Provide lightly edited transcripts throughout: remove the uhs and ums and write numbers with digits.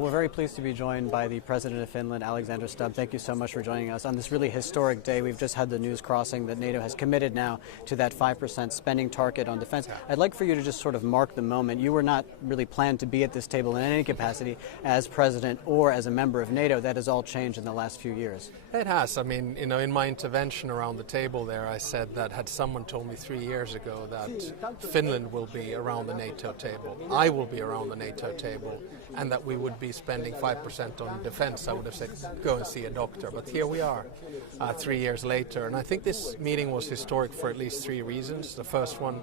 Well, we're very pleased to be joined by the President of Finland, Alexander Stubb. Thank you so much for joining us on this really historic day. We've just had the news crossing that NATO has committed now to that 5% spending target on defense. I'd like for you to just sort of mark the moment. You were not really planned to be at this table in any capacity as president or as a member of NATO. That has all changed in the last few years. It has. I mean, in my intervention around the table there, I said that had someone told me 3 years ago that Finland will be around the NATO table, I will be around the NATO table, and that we would be spending 5% on defense, I would have said, go and see a doctor. But here we are, 3 years later. And I think this meeting was historic for at least 3 reasons. The first one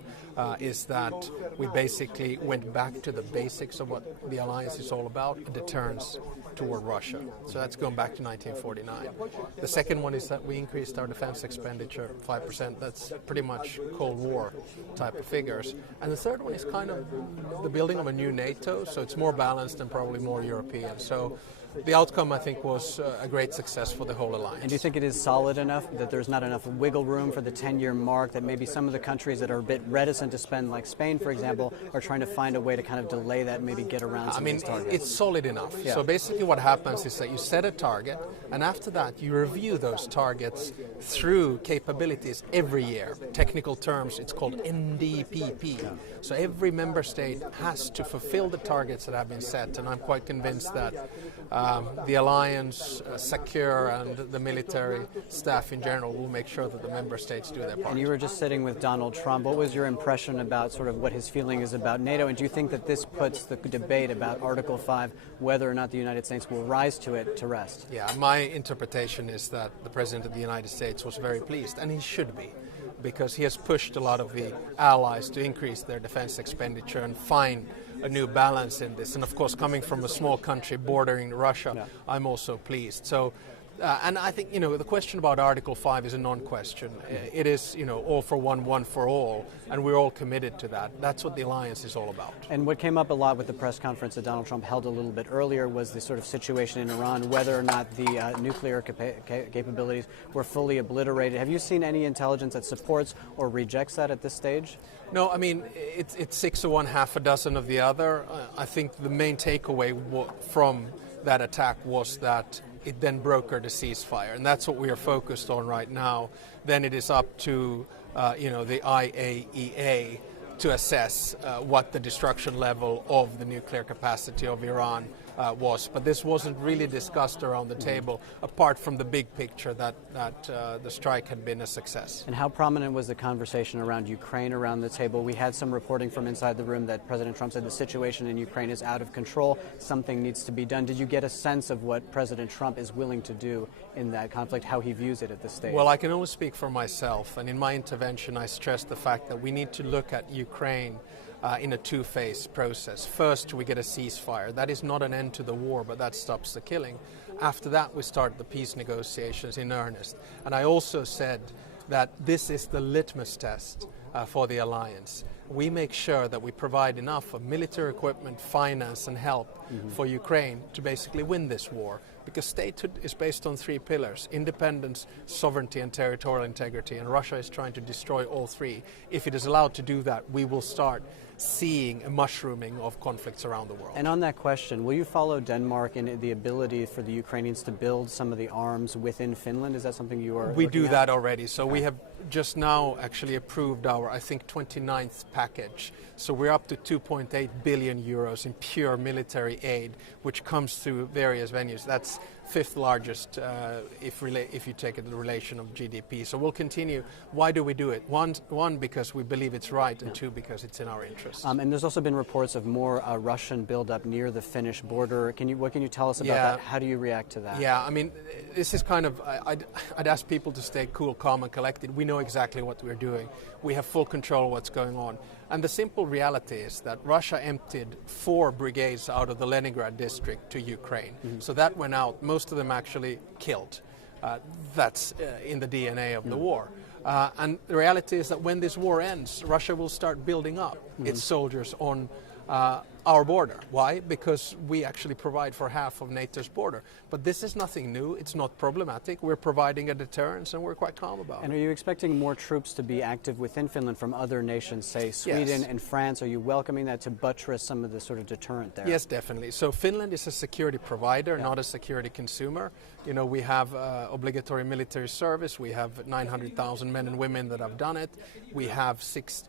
is that we basically went back to the basics of what the alliance is all about, deterrence toward Russia. So that's going back to 1949. The second one is that we increased our defense expenditure 5%. That's pretty much Cold War type of figures. And the third one is kind of the building of a new NATO, so it's more balanced and probably more European. So the outcome, I think, was a great success for the whole alliance. And do you think it is solid enough, that there's not enough wiggle room for the 10-year mark, that maybe some of the countries that are a bit reticent to spend, like Spain, for example, are trying to find a way to kind of delay that and maybe get around some of these targets? It's solid enough. Yeah. So basically what happens is that you set a target, and after that you review those targets through capabilities every year. Technical terms, it's called NDPP. Yeah. So every member state has to fulfill the targets that have been set, and I'm quite convinced that the alliance, SECURE, and the military staff in general will make sure that the member states do their part. And you were just sitting with Donald Trump. What was your impression about sort of what his feeling is about NATO? And do you think that this puts the debate about Article 5, whether or not the United States will rise to it, to rest? Yeah, my interpretation is that the President of the United States was very pleased, and he should be, because he has pushed a lot of the allies to increase their defense expenditure and find a new balance in this. And of course, coming from a small country bordering Russia, yeah, I'm also pleased. So, and I think, the question about Article 5 is a non-question. It is, all for one, one for all, and we're all committed to that. That's what the alliance is all about. And what came up a lot with the press conference that Donald Trump held a little bit earlier was the sort of situation in Iran, whether or not the nuclear capabilities were fully obliterated. Have you seen any intelligence that supports or rejects that at this stage? No, I mean, it's 6 of one, half a dozen of the other. I think the main takeaway from that attack was that it then brokered a ceasefire, and that's what we are focused on right now. Then it is up to the IAEA to assess what the destruction level of the nuclear capacity of Iran was. But this wasn't really discussed around the table, apart from the big picture that the strike had been a success. And how prominent was the conversation around Ukraine around the table? We had some reporting from inside the room that President Trump said the situation in Ukraine is out of control, something needs to be done. Did you get a sense of what President Trump is willing to do in that conflict, how he views it at this stage? Well, I can only speak for myself, and in my intervention I stressed the fact that we need to look at Ukraine in a two-phase process. First, we get a ceasefire. That is not an end to the war, but that stops the killing. After that, we start the peace negotiations in earnest. And I also said that this is the litmus test for the alliance. We make sure that we provide enough of military equipment, finance, and help for Ukraine to basically win this war. Because statehood is based on 3 pillars: independence, sovereignty, and territorial integrity. And Russia is trying to destroy all 3. If it is allowed to do that, we will start seeing a mushrooming of conflicts around the world. And on that question, will you follow Denmark in the ability for the Ukrainians to build some of the arms within Finland? Is that something you are We do at? that already. So we have just now actually approved our, I think, 29th package. So we're up to 2.8 billion euros in pure military aid, which comes through various venues. That's 5th largest if you take it in the relation of GDP. So we'll continue. Why do we do it? One, because we believe it's right, and 2, because it's in our interest. And there's also been reports of more Russian buildup near the Finnish border. What can you tell us about that? How do you react to that? Yeah, I mean, this is kind of, I'd ask people to stay cool, calm, and collected. We know exactly what we're doing. We have full control of what's going on. And the simple reality is that Russia emptied 4 brigades out of the Leningrad district to Ukraine. So that went out, most of them actually killed. That's in the DNA of the war. And the reality is that when this war ends, Russia will start building up its soldiers on our border. Why? Because we actually provide for half of NATO's border. But this is nothing new. It's not problematic. We're providing a deterrence, and we're quite calm about it. And are you expecting more troops to be active within Finland from other nations, say Sweden Yes. and France? Are you welcoming that to buttress some of the sort of deterrent there? Yes, definitely. So Finland is a security provider, not a security consumer. You know, we have obligatory military service. We have 900,000 men and women that have done it. We have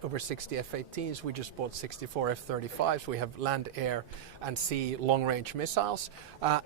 over 60 F-18s. We just bought 64 F-35s. We have land, air, and sea long-range missiles.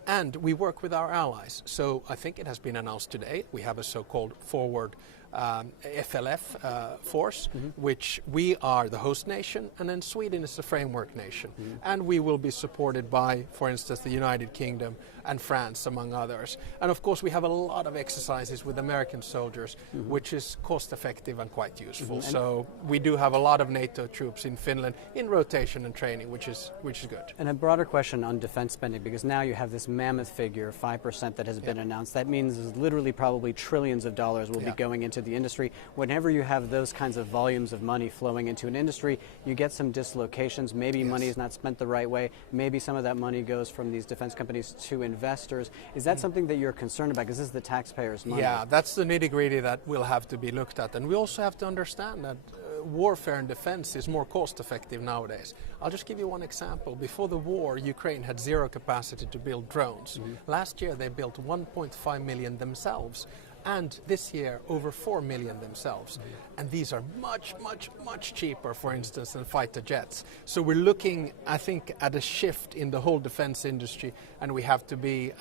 And we work with our allies. So I think it has been announced today. We have a so-called forward FLF force, which we are the host nation, and then Sweden is the framework nation. And we will be supported by, for instance, the United Kingdom and France, among others. And of course, we have a lot of exercises with American soldiers, which is cost-effective and quite useful. So we do have a lot of NATO troops in Finland in rotation and training, which is good. And a broader question on defense spending, because now you have this mammoth figure, 5%, that has been announced. That means literally probably trillions of dollars will be going into the industry. Whenever you have those kinds of volumes of money flowing into an industry, you get some dislocations. Maybe money is not spent the right way. Maybe some of that money goes from these defense companies to investors. Is that something that you're concerned about? Because this is the taxpayers' money. Yeah, that's the nitty-gritty that will have to be looked at. And we also have to understand that warfare and defense is more cost-effective nowadays. I'll just give you one example. Before the war, Ukraine had zero capacity to build drones. Last year, they built 1.5 million themselves. And this year, over 4 million themselves. And these are much, much, much cheaper, for instance, than fighter jets. So we're looking, I think, at a shift in the whole defense industry, and we have to be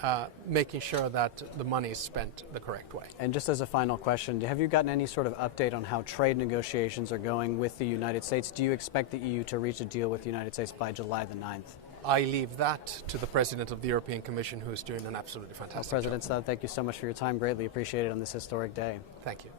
making sure that the money is spent the correct way. And just as a final question, have you gotten any sort of update on how trade negotiations are going with the United States? Do you expect the EU to reach a deal with the United States by July the 9th? I leave that to the President of the European Commission, who is doing an absolutely fantastic job. President Stubb, thank you so much for your time. Greatly appreciated on this historic day. Thank you.